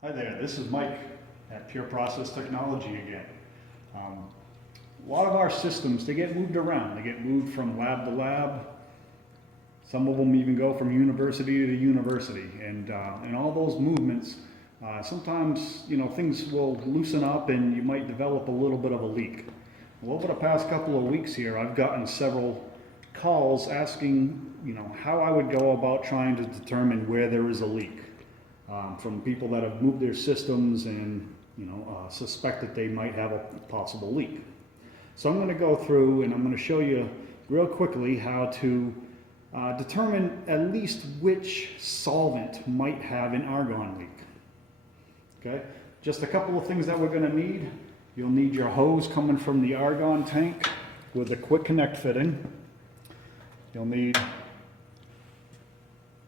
Hi there, this is Mike at Pure Process Technology again. A lot of our systems, they get moved around. They get moved from lab to lab. Some of them even go from university to university. And in all those movements, sometimes, things will loosen up and you might develop a little bit of a leak. Well, over the past couple of weeks here, I've gotten several calls asking, how I would go about trying to determine where there is a leak. From people that have moved their systems and suspect that they might have a possible leak. So I'm going to go through and I'm going to show you real quickly how to determine at least which solvent might have an argon leak. Okay, just a couple of things that we're going to need. You'll need your hose coming from the argon tank with a quick connect fitting. You'll need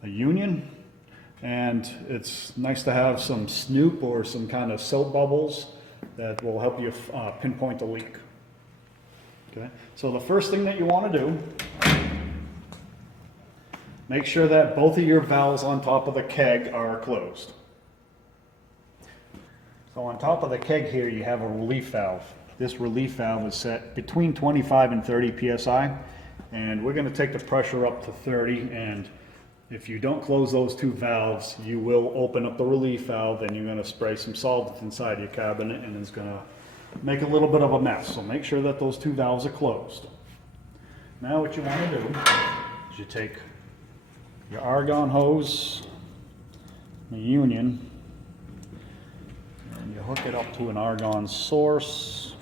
a union. And it's nice to have some snoop or some kind of soap bubbles that will help you pinpoint the leak. Okay, so the first thing that you want to do, make sure that both of your valves on top of the keg are closed. So on top of the keg here you have a relief valve. This relief valve is set between 25 and 30 psi, and we're going to take the pressure up to 30, and if you don't close those two valves, you will open up the relief valve and you're going to spray some solvent inside your cabinet and it's going to make a little bit of a mess. So make sure that those two valves are closed. Now what you want to do is you take your argon hose, the union, and you hook it up to an argon source.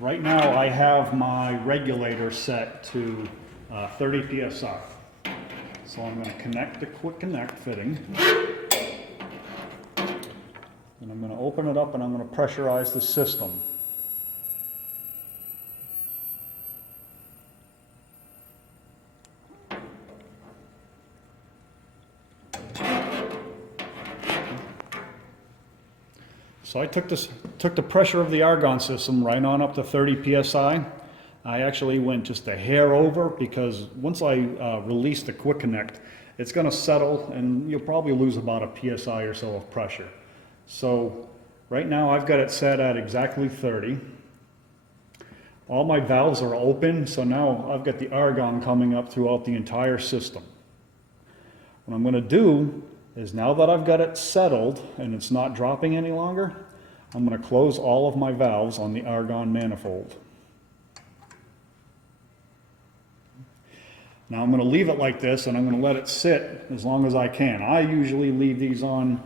Right now I have my regulator set to 30 psi. So I'm going to connect the quick connect fitting. And I'm going to open it up and I'm going to pressurize the system. So I took the pressure of the argon system right on up to 30 psi. I actually went just a hair over because once I release the quick connect, it's going to settle and you'll probably lose about a psi or so of pressure. So right now I've got it set at exactly 30. All my valves are open, so now I've got the argon coming up throughout the entire system. What I'm going to do is, now that I've got it settled and it's not dropping any longer, I'm going to close all of my valves on the argon manifold. Now I'm going to leave it like this and I'm going to let it sit as long as I can. I usually leave these on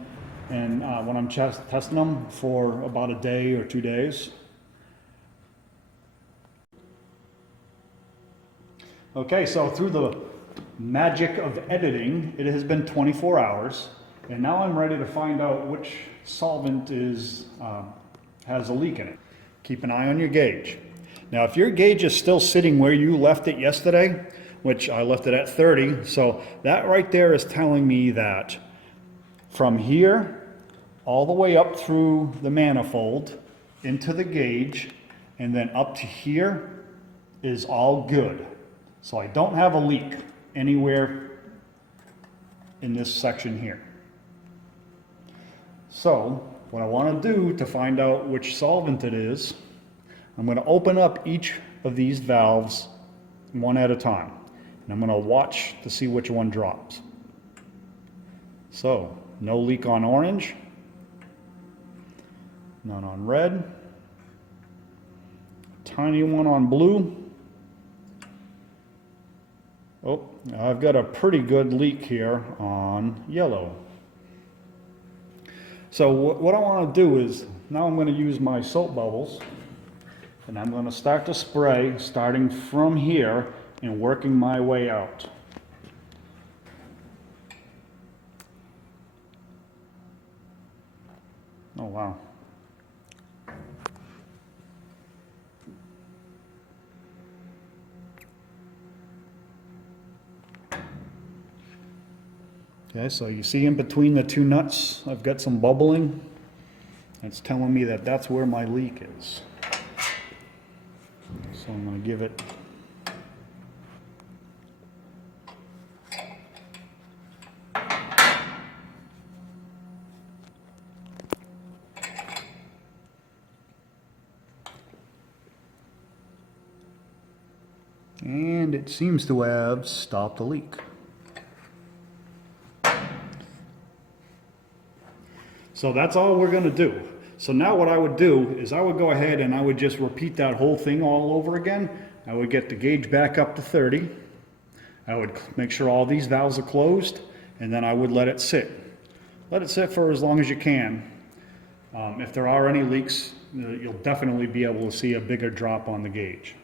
and when I'm testing them for about a day or 2 days. Okay, so through the magic of editing, it has been 24 hours, and now I'm ready to find out which solvent has a leak in it. Keep an eye on your gauge. Now, if your gauge is still sitting where you left it yesterday, which I left it at 30, so that right there is telling me that from here all the way up through the manifold into the gauge and then up to here is all good. So I don't have a leak anywhere in this section here. So what I want to do to find out which solvent it is, I'm going to open up each of these valves one at a time. And I'm going to watch to see which one drops. So no leak on orange, none on red, tiny one on blue. Oh, I've got a pretty good leak here on yellow. So what I want to do is, now I'm going to use my soap bubbles and I'm going to start to spray starting from here and working my way out. Oh wow. Okay, so you see in between the two nuts, I've got some bubbling. That's telling me that that's where my leak is. So I'm going to give it And it seems to have stopped the leak. So that's all we're gonna do. So now what I would do is I would go ahead and I would just repeat that whole thing all over again. I would get the gauge back up to 30. I would make sure all these valves are closed, and then I would let it sit. Let it sit for as long as you can. If there are any leaks, you'll definitely be able to see a bigger drop on the gauge.